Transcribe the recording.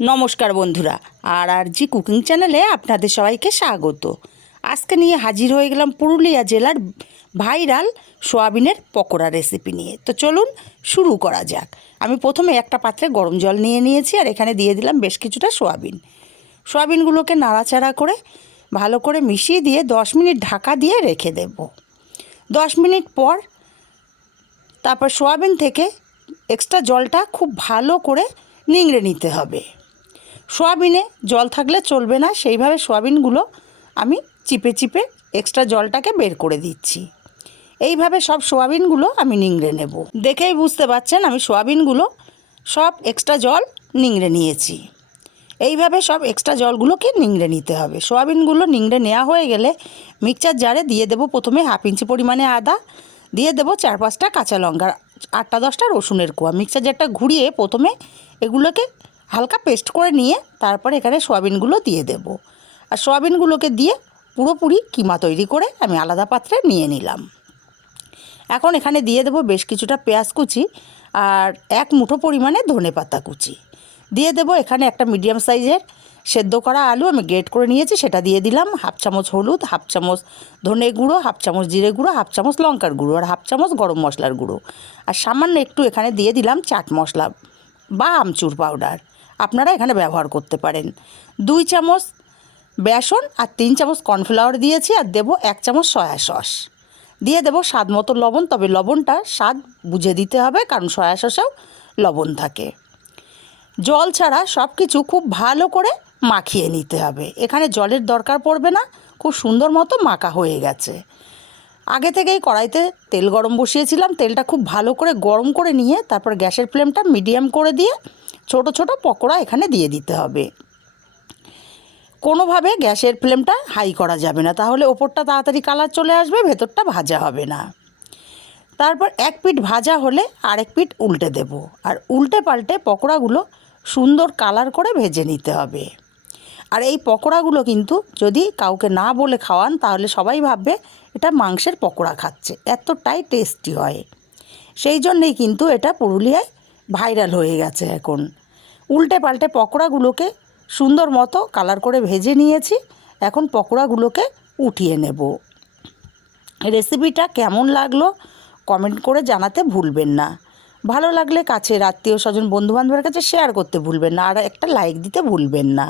নমস্কার বন্ধুরা, আর কুকিং চ্যানেলে আপনাদের সবাইকে স্বাগত। আজকে নিয়ে হাজির হয়ে গেলাম পুরুলিয়া জেলার ভাইরাল সোয়াবিনের পকোড়া রেসিপি নিয়ে। তো চলুন শুরু করা যাক। আমি প্রথমে একটা পাত্রে গরম জল নিয়ে নিয়েছি, আর এখানে দিয়ে দিলাম বেশ কিছুটা সোয়াবিনগুলোকে নাড়াচাড়া করে ভালো করে মিশিয়ে দিয়ে 10 মিনিট ঢাকা দিয়ে রেখে দেব। 10 মিনিট পর তারপর সোয়াবিন থেকে এক্সট্রা জলটা খুব ভালো করে নিংড়ে নিতে হবে। সোয়াবিনে জল থাকলে চলবে না, সেইভাবে সোয়াবিনগুলো আমি চিপে চিপে এক্সট্রা জলটাকে বের করে দিচ্ছি। এইভাবে সব সোয়াবিনগুলো আমি নিংড়ে নেব। দেখেই বুঝতে পারছেন আমি সোয়াবিনগুলো সব এক্সট্রা জল নিংড়ে নিয়েছি। এইভাবে সব এক্সট্রা জলগুলোকে নিংড়ে নিতে হবে। সোয়াবিনগুলো নিংড়ে নেওয়া হয়ে গেলে মিক্সচার জারে দিয়ে দেবো প্রথমে 1/2 ইঞ্চি পরিমাণে আদা, দিয়ে দেবো 4-5টা কাঁচা লঙ্কা, 8-10টা রসুনের কোয়া। মিক্সচার জারটা ঘুরিয়ে প্রথমে এগুলোকে হালকা পেস্ট করে নিয়ে তারপরে এখানে সোয়াবিনগুলো দিয়ে দেব। আর সোয়াবিনগুলোকে দিয়ে পুরোপুরি কিমা তৈরি করে আমি আলাদা পাত্রে নিয়ে নিলাম। এখন এখানে দিয়ে দেব বেশ কিছুটা পেঁয়াজ কুচি আর 1 মুঠো পরিমাণে ধনেপাতা কুচি। দিয়ে দেব এখানে একটা মিডিয়াম সাইজের সেদ্ধ করা আলু আমি গ্রেট করে নিয়েছি, সেটা দিয়ে দিলাম। 1/2 চামচ হলুদ, 1/2 চামচ ধনে গুঁড়ো, 1/2 চামচ জিরে গুঁড়ো, 1/2 চামচ লঙ্কার গুঁড়ো আর 1/2 চামচ গরম মশলার গুঁড়ো। আর সামান্য একটু এখানে দিয়ে দিলাম চাট মশলা বা আমচুর পাউডার, আপনারা এখানে ব্যবহার করতে পারেন। 2 চামচ বেসন আর 3 চামচ কর্নফ্লাওয়ার দিয়েছি, আর দেব 1 চামচ সয়া সস। দিয়ে দেব স্বাদ মতো লবণ, তবে লবণটা স্বাদ বুঝে দিতে হবে, কারণ সয়া সসেও লবণ থাকে। জল ছাড়া সব কিছু খুব ভালো করে মাখিয়ে নিতে হবে। এখানে জলের দরকার পড়বে না, খুব সুন্দর মতো মাখা হয়ে গেছে। আগে থেকেই কড়াইতে তেল গরম বসিয়েছিলাম, তেলটা খুব ভালো করে গরম করে নিয়ে তারপর গ্যাসের ফ্লেমটা মিডিয়াম করে দিয়ে ছোট ছোট পকোড়া এখানে দিয়ে দিতে হবে। কোনোভাবে গ্যাসের ফ্লেমটা হাই করা যাবে না, তাহলে ওপরটা তাড়াতাড়ি কালার চলে আসবে, ভেতরটা ভাজা হবে না। তারপর এক পিঠ ভাজা হলে আরেক পিঠ উল্টে দেব, আর উল্টে পাল্টে পকোড়াগুলো সুন্দর কালার করে ভেজে নিতে হবে। আর এই পকোড়াগুলো কিন্তু যদি কাউকে না বলে খাওয়ান তাহলে সবাই ভাববে এটা মাংসের পকোড়া খাচ্ছে, এতটাই টেস্টি হয়। সেই জন্যেই কিন্তু এটা পুরুলিয়ায় ভাইরাল হয়ে গেছে এখন। উল্টে পাল্টে পকোড়াগুলোকে সুন্দর মতো কালার করে ভেজে নিয়েছি। এখন পকোড়াগুলোকে উঠিয়ে নেব। রেসিপিটা কেমন লাগলো কমেন্ট করে জানাতে ভুলবেন না। ভালো লাগলে কাছের আত্মীয় স্বজন বন্ধুবান্ধবের কাছে শেয়ার করতে ভুলবেন না, আর একটা লাইক দিতে ভুলবেন না।